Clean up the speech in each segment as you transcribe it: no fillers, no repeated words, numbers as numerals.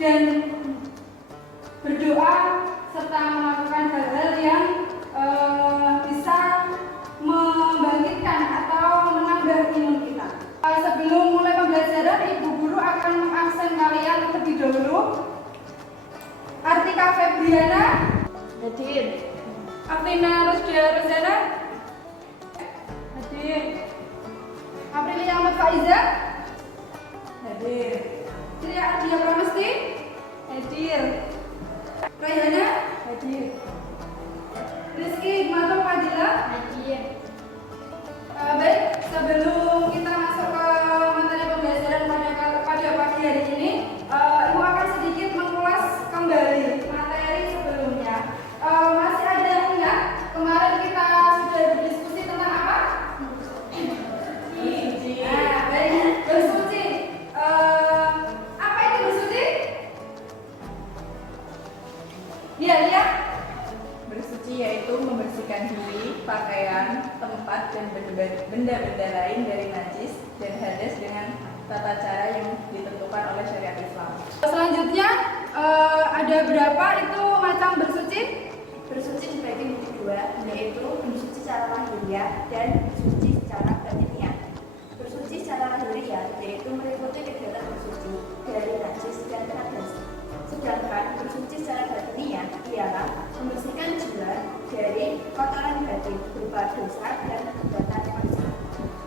dan berdoa serta melakukan hal-hal yang bisa membangkitkan atau menambah imun kita. Sebelum mulai pembelajaran, Ibu Guru akan mengabsen kalian terlebih dahulu. Artika Febriana hadir. Afrina Rusdia Rozana hadir. Aprilia Ahmad Faiza hadir. Tria Ardia Pramesti hadir. Rayhana hadir. Rizky Hikmatul Fadila hadir. Baik, sebelum kita masuk ke materi pembelajaran pada pagi hari ini, Ibu akan sedikit mengulas kembali materi sebelumnya. Masih ada yang ingat kemarin kita sudah berdiskusi tentang apa? Bersuci. Nah, baik, bersuci. Apa itu bersuci? Lihat. Bersuci yaitu membersihkan diri, pakaian, tempat, dan benda-benda lain dari najis dan hadas dengan tata cara yang ditentukan oleh syariat Islam. Selanjutnya ada berapa itu macam bersuci? Bersuci dibagi menjadi dua, yaitu bersuci secara lahiriah dan bersuci secara batiniah. Bersuci secara lahiriah yaitu meliputi kegiatan bersuci dari najis dan hadas. Sedangkan bersuci secara batiniah ialah membersihkan jiwa dari kotoran batin berupa dosa dan perbuatan maksiat.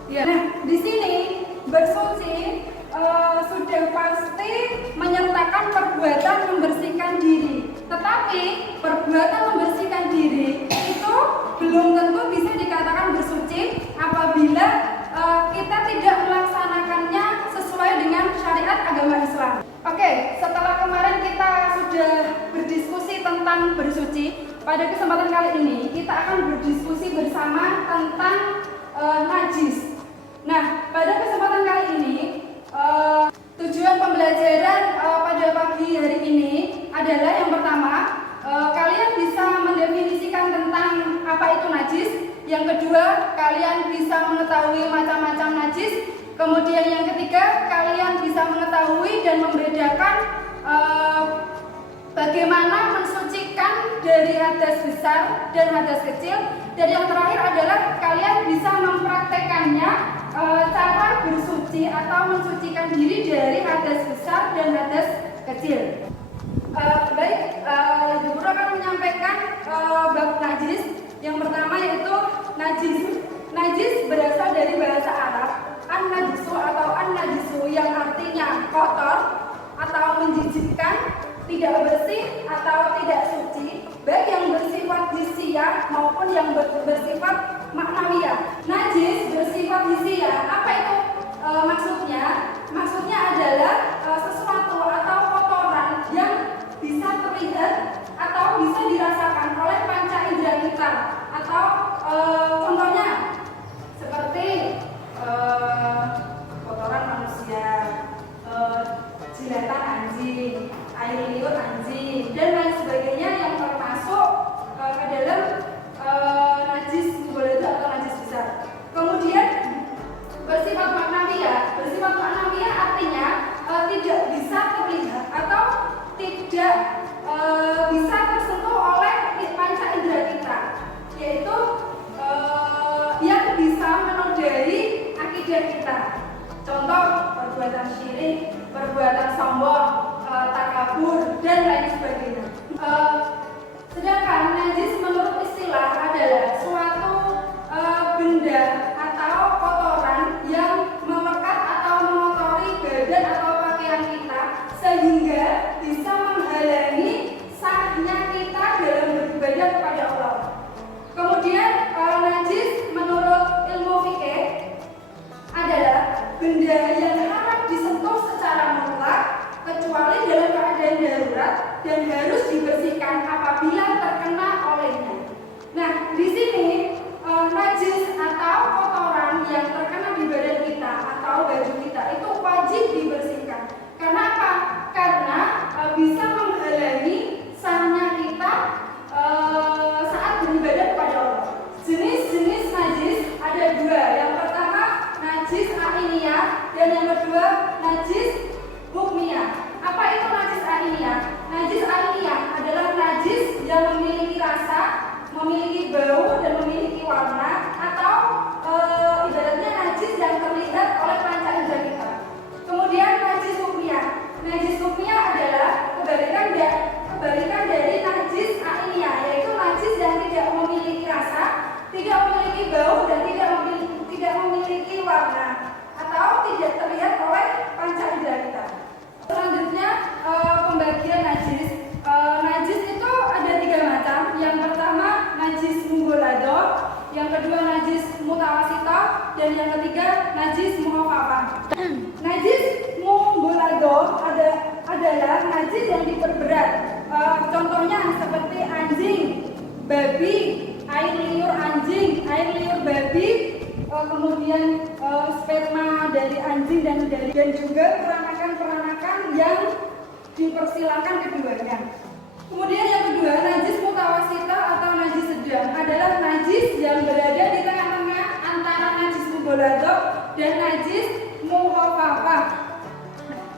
Ya. Nah, di sini bersuci sudah pasti menyertakan perbuatan membersihkan diri. Tetapi perbuatan membersihkan diri itu belum tentu bisa dikatakan bersuci apabila kita tidak melaksanakannya sesuai dengan syariat agama Islam. Oke, setelah kemarin kita sudah berdiskusi tentang bersuci, pada kesempatan kali ini kita akan berdiskusi bersama tentang najis. Nah, pada kesempatan kali ini tujuan pembelajaran pada pagi hari ini adalah yang pertama, kalian bisa mendefinisikan tentang apa itu najis. Yang kedua, kalian bisa mengetahui macam-macam najis. Kemudian yang ketiga, kalian bisa mengetahui dan membedakan bagaimana mensucikan dari hadas besar dan hadas kecil. Dan yang terakhir adalah kalian bisa mempraktekannya, cara bersuci atau mensucikan diri dari hadas besar dan hadas kecil. Baik, Ibu Guru akan menyampaikan bab najis. Yang pertama yaitu najis. Najis berasal dari bahasa Arab an-najisu atau an-najisu yang artinya kotor atau menjijikkan, tidak bersih atau tidak suci, baik yang bersifat hissiyah maupun yang bersifat maknawiyah. Najis bersifat hissiyah, apa itu maksudnya? Maksudnya adalah sesuatu atau kotoran yang bisa terlihat atau bisa dirasakan oleh panca indera kita, atau contohnya seperti kotoran manusia, jilatan anjing, air liur anjing, dan lain sebagainya yang termasuk ke dalam najis muballaghah atau najis besar. Kemudian bersifat maknawiyah artinya tidak bisa terlihat atau tidak bisa tersentuh oleh panca indera kita, yaitu yang bisa menodai akidah kita. Contoh perbuatan syirik, perbuatan sombong, takabur, dan lain sebagainya. Sedangkan najis menurut istilah adalah suatu benda atau kotoran yang melekat atau mengotori badan atau pakaian kita sehingga bisa menghalangi sahnya kita dalam beribadah kepada Allah. Kemudian najis menurut ilmu fikih adalah benda yang haram disentuh secara mutlak kecuali dalam keadaan darurat dan harus dibersihkan apabila terkena olehnya. Nah, di sini najis atau kotoran yang terkena di badan kita atau baju kita itu wajib dibersihkan. Karena apa? Karena bisa menghalangi sahnya kita saat beribadah kepada Allah. Jenis-jenis najis ada dua. Yang pertama najis ainiyah dan yang kedua najis hukmiyah. Apa itu najis ainiyah? Contohnya seperti anjing, babi, air liur anjing, air liur babi, kemudian sperma dari anjing dan juga peranakan-peranakan yang dipersilakan keduanya. Kemudian yang kedua, najis mutawasita atau najis sedang adalah najis yang berada di tengah-tengah antara najis mughaladhah dan najis mukhafafah.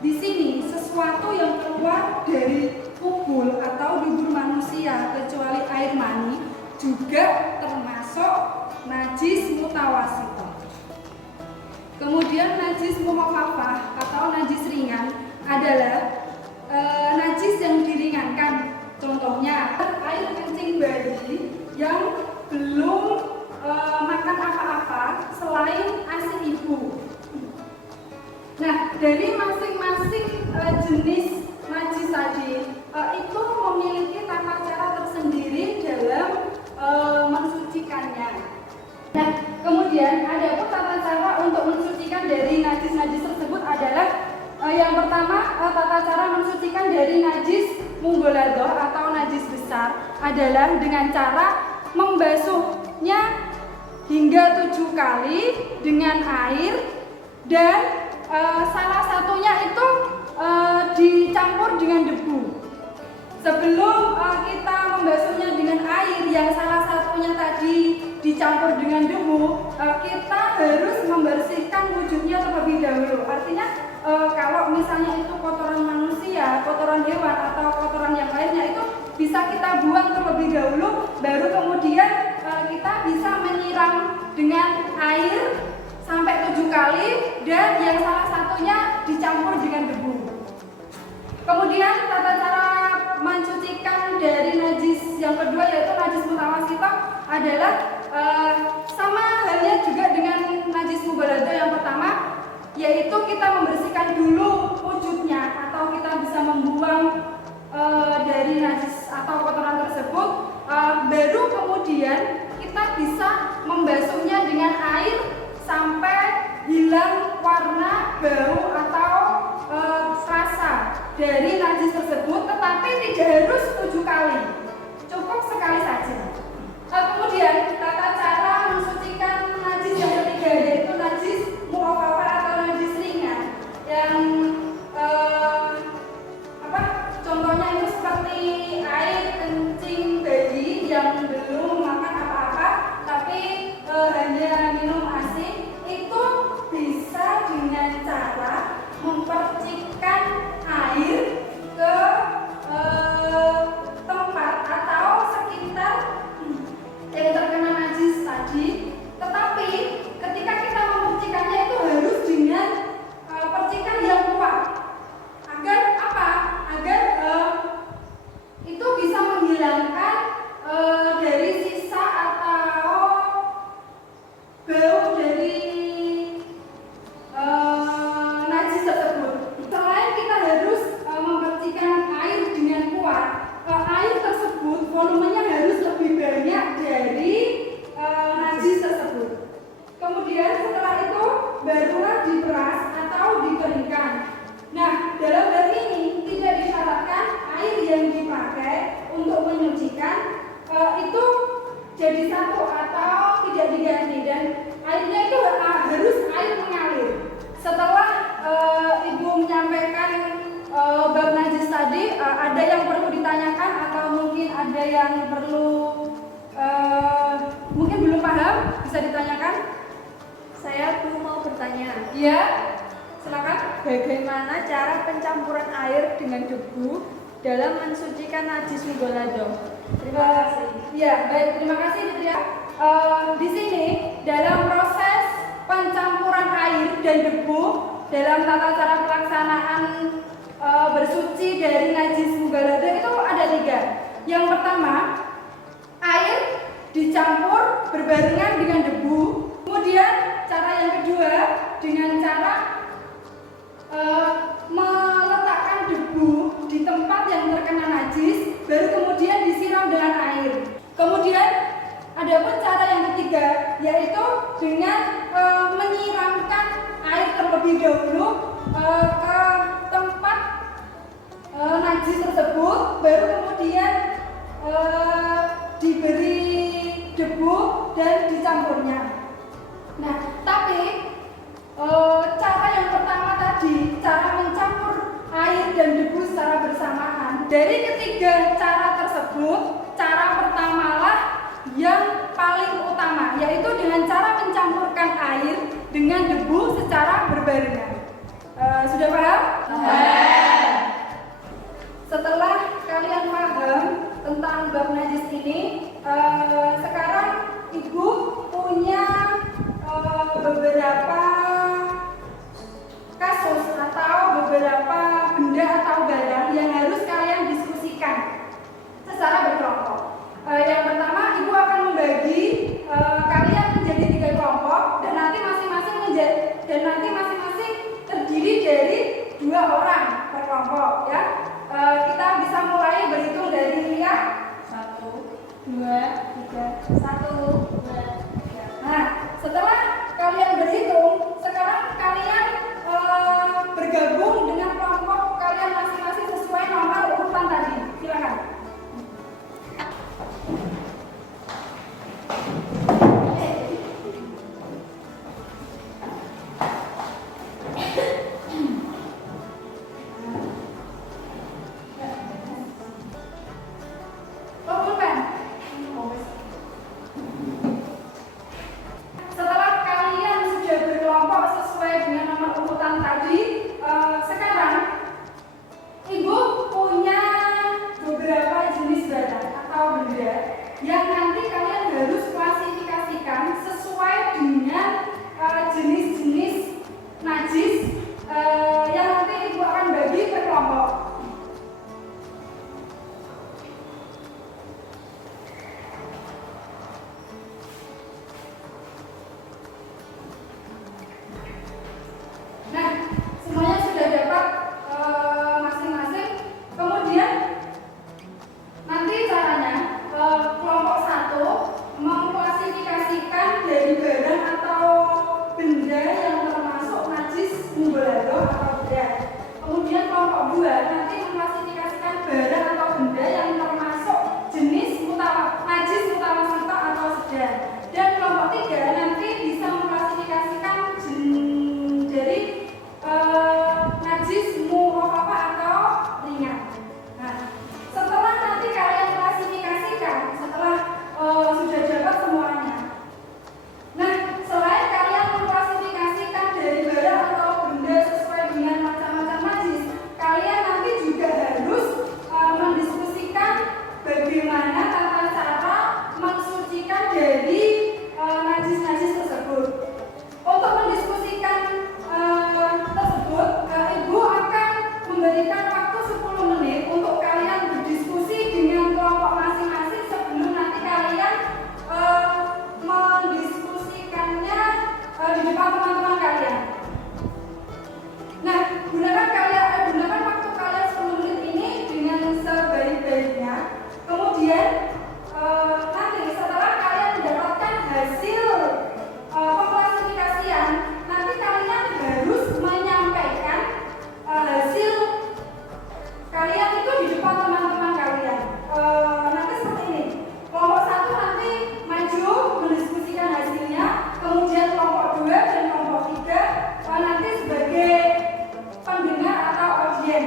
Di sini sesuatu yang keluar dari kubul atau dubur manusia kecuali air mani juga termasuk najis mutawasita. Kemudian najis mukhafafah atau najis ringan adalah najis yang diringankan. Contohnya air kencing bayi yang belum makan apa-apa selain ASI ibu. Nah, dari masing-masing jenis najis tadi itu memiliki tata cara tersendiri dalam mensucikannya. Nah, kemudian ada pun tata cara untuk mensucikan dari najis-najis tersebut adalah yang pertama, tata cara mensucikan dari najis mughaladhah atau najis besar adalah dengan cara membasuhnya hingga 7 kali dengan air dan salah satunya itu dicampur dengan debu. Sebelum kita membasuhnya dengan air yang salah satunya tadi dicampur dengan debu, kita harus membersihkan wujudnya terlebih dahulu. Artinya kalau misalnya itu kotoran manusia, kotoran hewan atau kotoran yang lainnya itu bisa kita buang terlebih dahulu, baru kemudian kita bisa menyiram dengan air sampai 7 kali dan yang salah satunya dicampur dengan debu. Kemudian tata cara mencucikan dari najis yang kedua yaitu najis mutawasita adalah sama halnya juga dengan najis mughaladhah yang pertama, yaitu kita membersihkan dulu wujudnya atau kita bisa membuang dari najis atau kotoran tersebut, baru kemudian kita bisa membasuhnya dengan air sampai hilang warna, bau atau rasa dari najis tersebut, tetapi tidak harus 7 kali, cukup sekali saja. Kemudian tata cara mensucikan najis yang ketiga yaitu najis mukhafafah atau najis ringan yang contohnya itu seperti air kencing bayi yang belum makan apa-apa tapi hanya minum ASI, itu bisa dengan cara mempercikan air ke tempat atau sekitar yang terkena najis tadi, tetapi ketika kita memercikannya itu harus dengan percikan yang kuat. Agar apa? Agar itu bisa menghilangkan dari sisa atau bau dari najis tersebut. Selain kita harus memercikan air dengan kuat, air tersebut volumenya harus lebih banyak dari najis tersebut. Kemudian setelah itu barulah diperas atau dikeringkan. Nah, dalam hal ini tidak disyaratkan air yang dipakai untuk menyucikan itu jadi satu atau tidak diganti, dan airnya itu harus air mengalir. Setelah Ibu menyampaikan bab najis tadi, ada yang perlu ditanyakan atau mungkin ada yang perlu mungkin belum paham, bisa ditanyakan? Saya belum mau bertanya. Iya, silakan. Bagaimana cara pencampuran air dengan debu dalam mensucikan najis mughaladhah? Terima kasih. Ya, baik, terima kasih Fitria. Di sini dalam proses pencampuran air dan debu dalam tata cara pelaksanaan bersuci dari najis mughaladhah itu ada 3. Yang pertama, air dicampur berbarengan dengan debu. Kemudian cara yang kedua dengan cara meletakkan debu di tempat yang terkena najis, baru kemudian disiram dengan air. Kemudian ada pun cara yang ketiga yaitu dengan menyiramkan air terlebih dahulu ke tempat najis najis tersebut, baru kemudian diberi debu dan dicampurnya. Nah, tapi cara yang pertama tadi, cara mencampur air dan debu secara bersamaan. Dari ketiga cara tersebut, cara pertamalah yang paling utama, yaitu dengan cara mencampurkan air dengan debu secara berbarengan. Sudah paham? Setelah kalian paham tentang bab najis ini, sekarang Ibu punya beberapa kasus atau beberapa benda atau barang yang harus kalian diskusikan secara berkelompok. Yang pertama, Ibu akan membagi kalian menjadi 3 kelompok dan nanti masing-masing terdiri dari 2 orang per kelompok, ya. Kita bisa mulai berhitung dari Lia. 1, 2, 3, 1, 2, 3. Nah, setelah kalian berhitung, sekarang kalian bergabung dengan kelompok kalian masing-masing sesuai nomor urutan tadi. Silakan. Setelah kalian sudah berkelompok sesuai dengan nomor urutan tadi, sekarang Ibu punya beberapa jenis barang atau benda yang nanti kalian harus klasifikasikan sesuai dengan jenis-jenis najis yang nanti Ibu akan bagi per kelompok. Nah, semuanya sudah dapat masing-masing. Kemudian nanti caranya kelompok 1 mengklasifikasikan dari barang atau benda yang termasuk najis mubalaghah atau tidak. Kemudian kelompok 2 nanti mengklasifikasikan barang atau benda yang termasuk jenis najis mutawasithah atau sedang. Dan kelompok 3 nanti bisa mengklasifikasikan dari najis mukhafafah atau ringan. Nah, setelah nanti kalian klasifikasikan, setelah sudah dapat semuanya. Nah, selain kalian mengklasifikasikan dari barang atau benda sesuai dengan macam-macam najis, kalian nanti juga harus mendiskusikan bagaimana tata cara mensucikan dari najis-najis tersebut. Untuk mendiskusikan tersebut, Ibu akan memberikan waktu 10 menit untuk kalian berdiskusi dengan kelompok masing-masing sebelum nanti kalian mendiskusikannya di depan teman-teman kalian. Nah, gunakan waktu kalian 10 menit ini dengan sebaik-baiknya. Kemudian nanti setelah kalian mendapatkan hasil pengklasifikasian, nanti kalian harus menyampaikan hasil kalian itu di depan teman-teman kalian. Nanti seperti ini. Kelompok 1 nanti maju mendiskusikan hasilnya, kemudian kelompok 2 dan kelompok 3 nanti sebagai pendengar atau audien.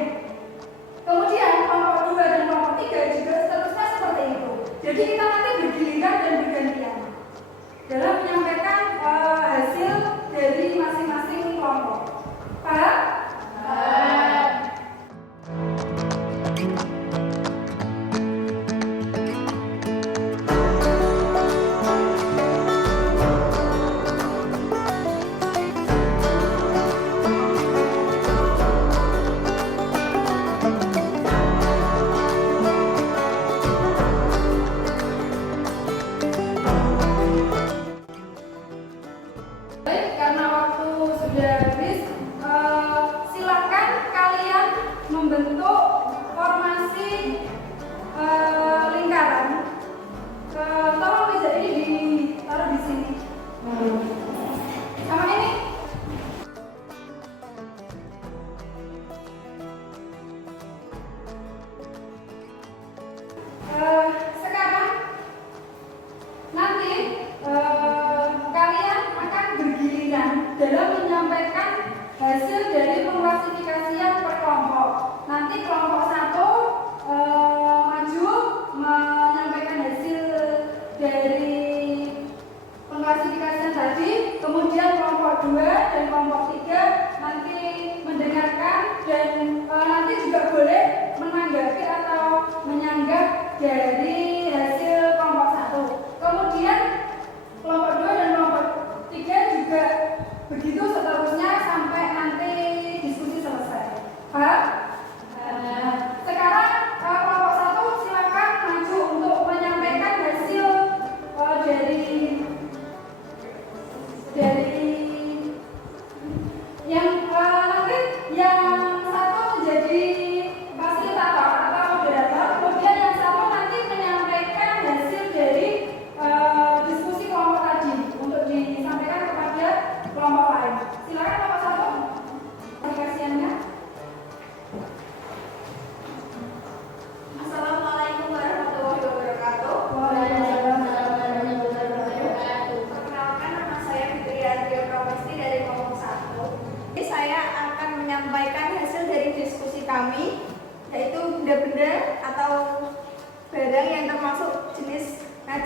Kemudian kelompok 2 dan kelompok 3 juga seterusnya seperti itu. Jadi kita nanti bergiliran dan bergantian dalam menyampaikan hasil dari masing-masing kelompok. Paham?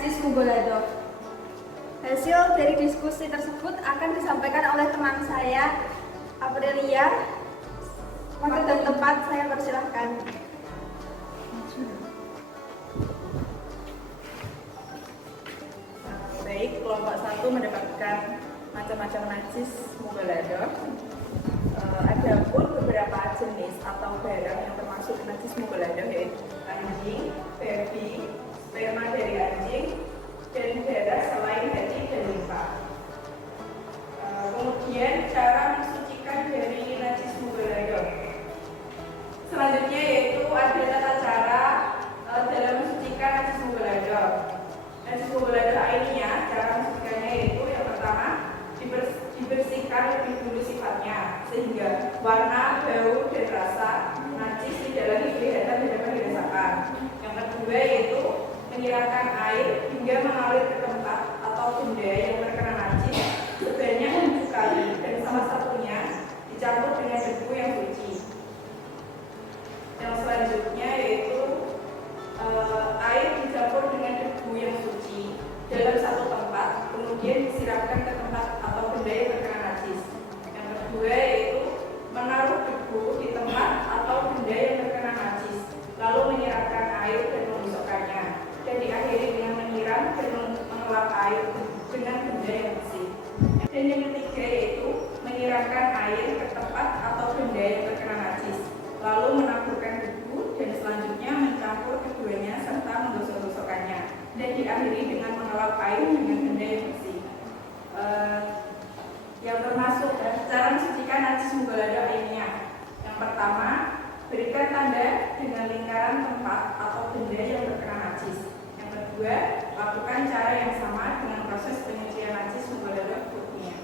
najis mughaladzah. Hasil dari diskusi tersebut akan disampaikan oleh teman saya, Aprilia. Waktu dan tempat saya persilahkan. Baik, kelompok 1 mendapatkan macam-macam najis mughaladzah. Adapun beberapa jenis atau barang yang termasuk najis mughaladzah yaitu anjing, babi, sperma dari anjing, dan darah selain hati dan limpa. Kemudian cara mensucikan dari najis mughaladzah. Selanjutnya yaitu ada tata cara dalam mensucikan najis mughaladzah. Najis mughaladzah lainnya, cara mensucikannya yaitu yang pertama dibersihkan lebih dulu sifatnya sehingga warna, bau, dan rasa najis tidak lagi kelihatan dan dapat dirasakan. Yang kedua yaitu menyiramkan air hingga mengalir ke tempat atau benda yang terkena najis sebanyak 7 kali dan salah satunya dicampur dengan debu yang suci. Yang selanjutnya yaitu air dicampur dengan debu yang suci dalam satu tempat, kemudian disiramkan ke tempat atau benda yang terkena najis. Yang kedua yaitu menaruh debu di tempat atau benda yang terkena najis, lalu menyiramkan air dan membusukkannya, dan diakhiri dengan menyiram dan mengelap air dengan benda yang bersih. Dan yang ketiga yaitu menyiramkan air ke tempat atau benda yang terkena najis, lalu menaburkan debu dan selanjutnya mencampur keduanya serta menggosok-gosokkannya, dan diakhiri dengan mengelap air dengan benda yang bersih. Yang termasuk cara mensucikan najis mughaladzah lainnya. Yang pertama, berikan tanda dengan lingkaran tempat atau benda yang terkena najis. Yang kedua, lakukan cara yang sama dengan proses penyucian najis mughaladzah berikutnya.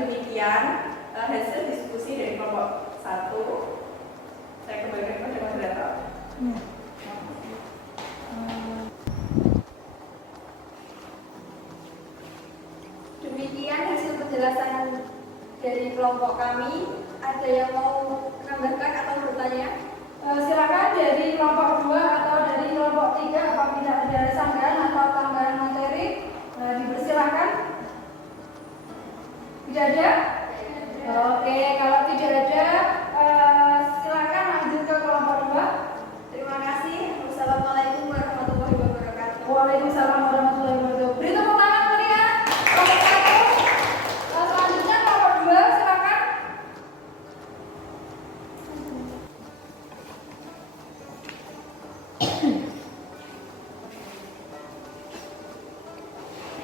Demikian hasil diskusi dari kelompok 1. Saya kembalikan kepada moderator. Demikian hasil penjelasan dari kelompok kami. Ada yang mau menambahkan atau bertanya? Silakan dari kelompok 2 atau dari kelompok 3 apabila ada sanggahan atau tambahan materi, dipersilakan. Tidak ada? Oke, kalau tidak ada, silakan lanjut ke kelompok 2. Terima kasih. Wassalamualaikum warahmatullahi wabarakatuh. Waalaikumsalam warahmatullahi wabarakatuh. Beri tepuk tangan meriah. Kelompok 1. Selanjutnya kelompok 2, silakan.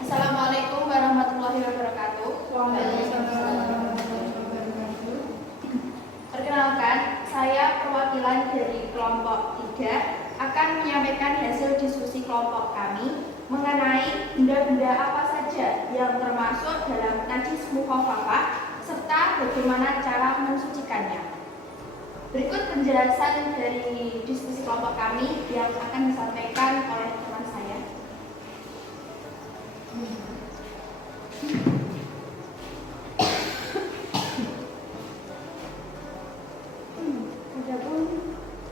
Assalamualaikum warahmatullahi wabarakatuh. Perkenalkan, saya perwakilan dari kelompok 3 akan menyampaikan hasil diskusi kelompok kami mengenai benda-benda apa saja yang termasuk dalam najis mukhafafah serta bagaimana cara mensucikannya. Berikut penjelasan dari diskusi kelompok kami yang akan disampaikan oleh teman saya. Adapun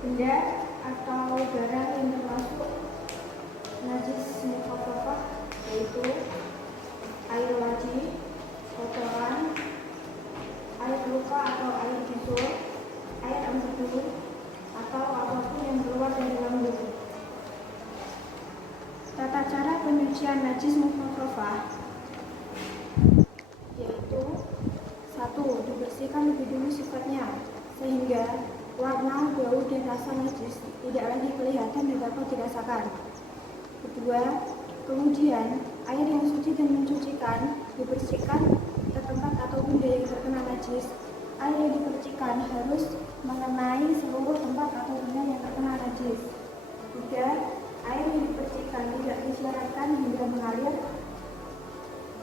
benda atau barang yang termasuk najis mukhafafah yaitu air wajib, kotoran, air luka atau air bisul, air empedu, atau apapun yang keluar dari lambung. Tata cara penyucian najis mukhafafah yaitu 1. Dibersihkan lebih dulu sifatnya sehingga warna, bau, dan rasa najis tidak lagi kelihatan dan dapat dirasakan. Kedua, kemudian air yang suci dan mencucikan dibersihkan ke tempat atau benda yang terkena najis. Air yang dipercikan harus mengenai seluruh tempat atau benda yang terkena najis. Tiga, air yang dipercikan tidak disiarkan hingga mengalir.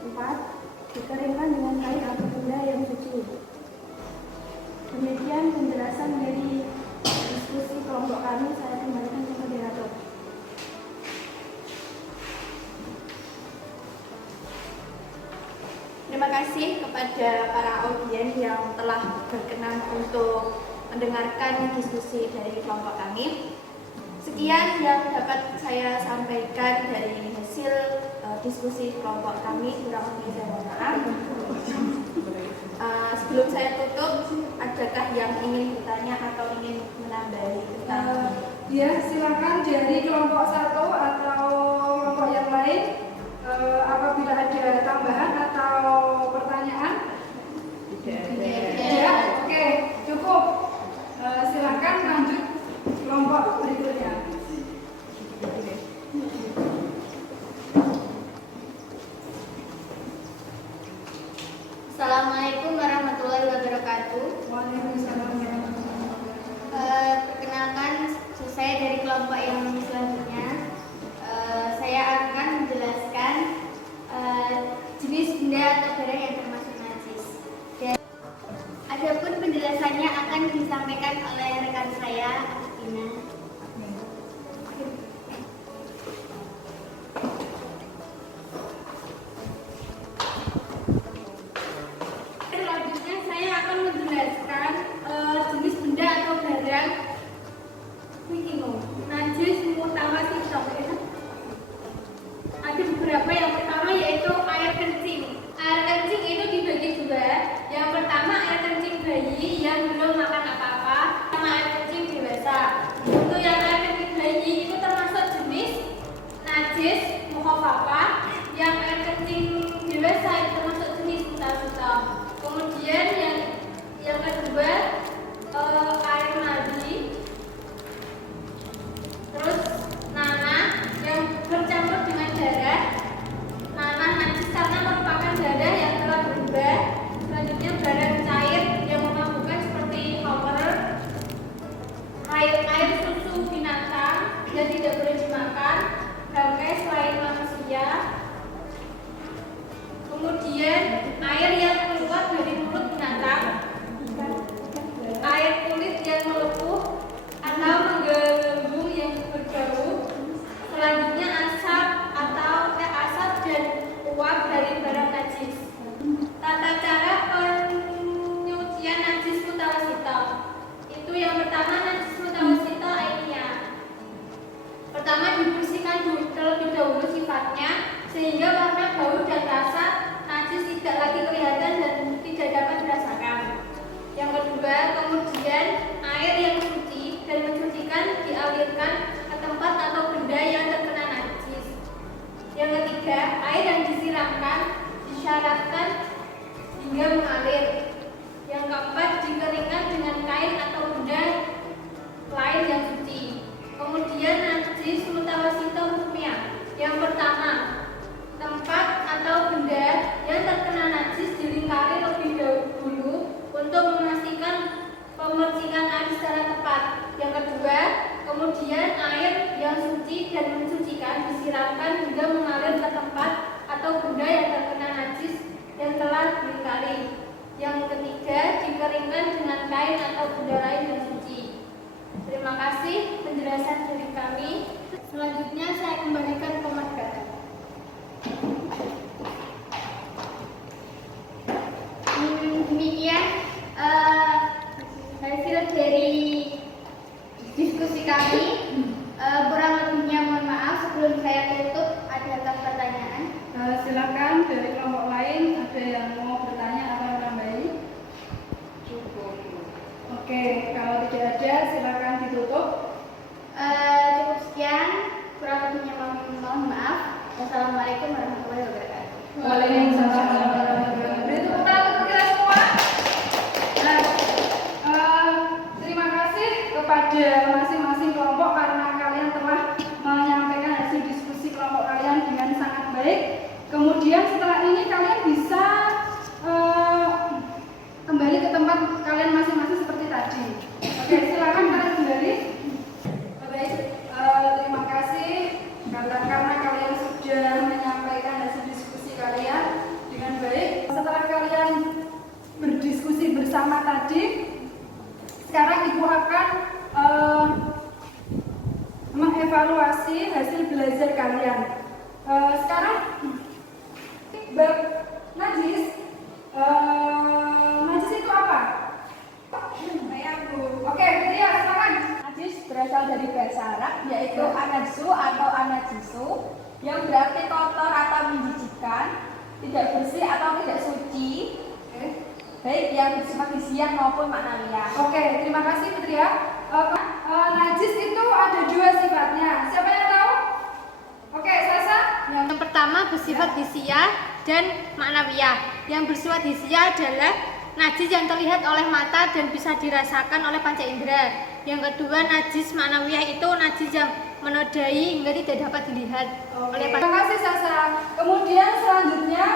4. Dikeringkan dengan kain atau benda yang suci. Demikian penjelasan dari diskusi kelompok kami. Saya kembalikan ke moderator. Terima kasih kepada para audien yang telah berkenan untuk mendengarkan diskusi dari kelompok kami. Sekian Sekian yang dapat saya sampaikan dari hasil diskusi kelompok kami. Kurang lebih saya mohon maaf. Sebelum saya tutup, adakah yang ingin bertanya atau ingin menambahi tentang Ya, silakan dari kelompok 1 atau kelompok yang lain. Apabila ada tambahan atau pertanyaan? Ya, oke, cukup. Silakan lanjut kelompok berikutnya. Assalamualaikum warahmatullahi wabarakatuh. Waalaikumsalam warahmatullahi wabarakatuh. Perkenalkan, saya dari kelompok yang selanjutnya. Saya akan menjelaskan jenis benda atau barang yang termasuk najis. Dan adapun penjelasannya akan disampaikan oleh rekan saya, Ina. Selanjutnya saya akan menjelaskan jenis benda atau barang najis mutawasithah. Ada beberapa. Yang pertama yaitu air kencing. Air kencing itu dibagi dua. Yang pertama air kencing bayi yang belum makan apa-apa, sama air kencing dewasa. Untuk yang air kencing bayi itu termasuk jenis najis mukhafafah. Yang air kencing dewasa itu termasuk jenis mutawasithah. Kemudian yang kedua air madi, terus nanah yang bercampur dengan darah. Nanah najis karena merupakan darah yang telah berubah. Selanjutnya barang cair yang memabukkan seperti khamr, air susu binatang yang tidak boleh dimakan, bangkai selain manusia. Kemudian air yang keluar dari mulut binatang, air kulit yang melepuh atau menggelembung yang berbau. Selanjutnya asap dan uap dari barang najis. Tata cara penyucian najis mutawasithah. Itu yang pertama, najis mutawasithah ainiyah. Pertama, dibersihkan terlebih dahulu sifatnya sehingga warna, bau dan rasa najis tidak lagi kelihatan dan tidak dapat dirasakan. Yang kedua, kemudian air yang suci dan mensucikan dialirkan ke tempat atau benda yang terkena najis. Yang ketiga, air yang disiramkan disyaratkan hingga mengalir. Yang keempat, dikeringkan dengan kain atau benda lain yang suci. Kemudian najis mutawasithah hukumnya. Yang pertama, tempat atau benda yang terkena najis dilingkari lebih dahulu untuk memastikan pembersihan air secara tepat. Yang kedua, kemudian air yang suci dan mensucikan disiramkan hingga mengalir ke tempat atau benda yang terkena najis yang telah dilingkari. Yang ketiga, dikeringkan dengan kain atau benda lain yang suci. Terima kasih penjelasan dari kami. Selanjutnya saya kembalikan ke Margaret. Demikian hasil dari diskusi kami. Kurang lebihnya mohon maaf. Sebelum saya tutup, adakah pertanyaan? Silakan dari kelompok lain, ada yang mau bertanya atau menambahi? Cukup. Oke, kalau tidak ada silakan ditutup. Cukup sekian. Kurang lebihnya mohon maaf. Wassalamualaikum warahmatullahi wabarakatuh. Waalaikumsalam warahmatullahi wabarakatuh. Beri tepuk tangan untuk kita semua. Nah, terima kasih kepada masing-masing kelompok karena kalian telah menyampaikan hasil diskusi kelompok kalian dengan sangat baik. Kemudian setelah ini kalian bisa kembali ke tempat kalian masing-masing seperti tadi. Oke, silakan kalian kembali. Baik, terima kasih karena kalian sudah menyampaikan hasil diskusi kalian dengan baik. Setelah kalian berdiskusi bersama tadi, sekarang Ibu akan mengevaluasi hasil belajar kalian. Sekarang bab najis. Najis itu apa? Oke, Ria, silakan. Najis berasal dari bahasa Arab, yaitu anajsu atau anajisu, yang berarti kotor atau menjijikan, tidak bersih atau tidak suci, baik yang bersifat hisiah maupun maknawiah. Oke, terima kasih Putri ya. Najis itu ada dua sifatnya. Siapa yang tahu? Oke, Sasa. Yang pertama bersifat hisiah dan maknawiah. Yang bersifat hisiah adalah najis yang terlihat oleh mata dan bisa dirasakan oleh panca indera. Yang kedua, najis maknawiah itu najis yang menodai hingga tidak dapat dilihat oleh panca. Terima kasih Sasa. Kemudian selanjutnya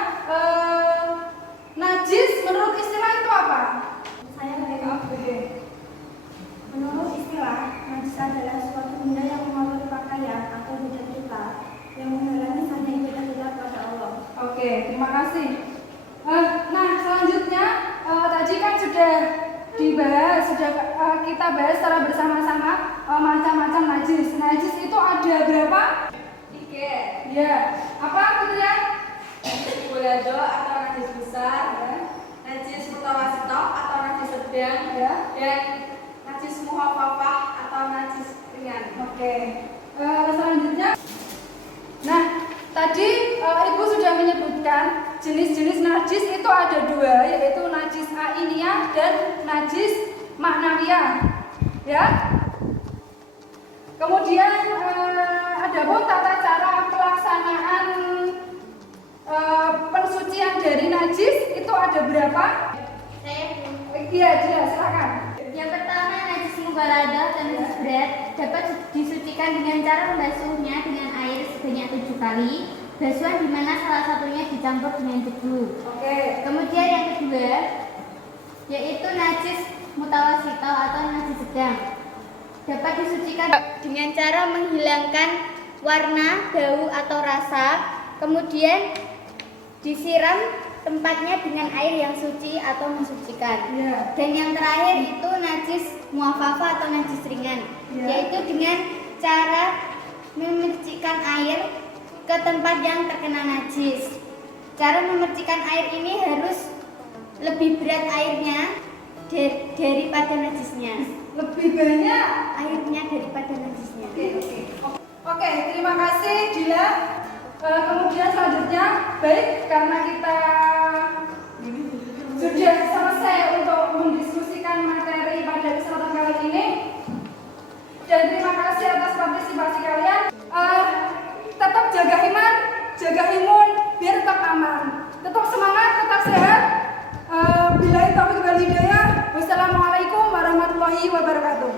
najis menurut istilah itu apa? Saya mereka menurut istilah, najis adalah suatu benda yang mengotori pakaian atau benda kita yang menghalangi sahnya ibadah kita kepada Allah. Oke, terima kasih. Nah, selanjutnya tadi kan sudah dibahas, kita bahas secara bersama-sama macam-macam najis. Najis itu ada berapa? 3. Ya, apa Putri ya? Najis bulado atau najis besar, najis mutawasito atau najis sedang, Ya. dan najis muhafafah atau najis ringan. Oke. Selanjutnya, nah tadi Ibu sudah menyebutkan jenis-jenis najis itu ada dua, yaitu najis ainiyah dan najis maknawiyah. Ya. Kemudian ada pun tata cara pelaksanaan pensucian dari najis itu ada berapa? Iya, jelas, silakan. Yang pertama, najis mubalaghah atau najis berat dapat disucikan dengan cara membasuhnya dengan air sebanyak 7 kali. Basuhan di mana salah satunya dicampur dengan debu. Oke. Kemudian yang kedua, yaitu najis mutawasito atau najis sedang. Dapat disucikan dengan cara menghilangkan warna, bau atau rasa. Kemudian disiram tempatnya dengan air yang suci atau mensucikan. Ya. Dan yang terakhir itu najis muafafah atau najis ringan, yaitu dengan cara memercikkan air ke tempat yang terkena najis. Cara memercikkan air ini harus lebih berat airnya daripada najisnya. Lebih banyak Airnya daripada najisnya. Oke, terima kasih Dila. Kemudian selanjutnya, baik karena kita sudah selesai untuk mendiskusikan materi pada kesempatan kali ini, dan terima kasih atas partisipasi kalian. Tetap jaga iman, jaga imun, biar tetap aman. Tetap semangat, tetap sehat. Billahi taufiq wal hidayah. Wassalamualaikum warahmatullahi wabarakatuh.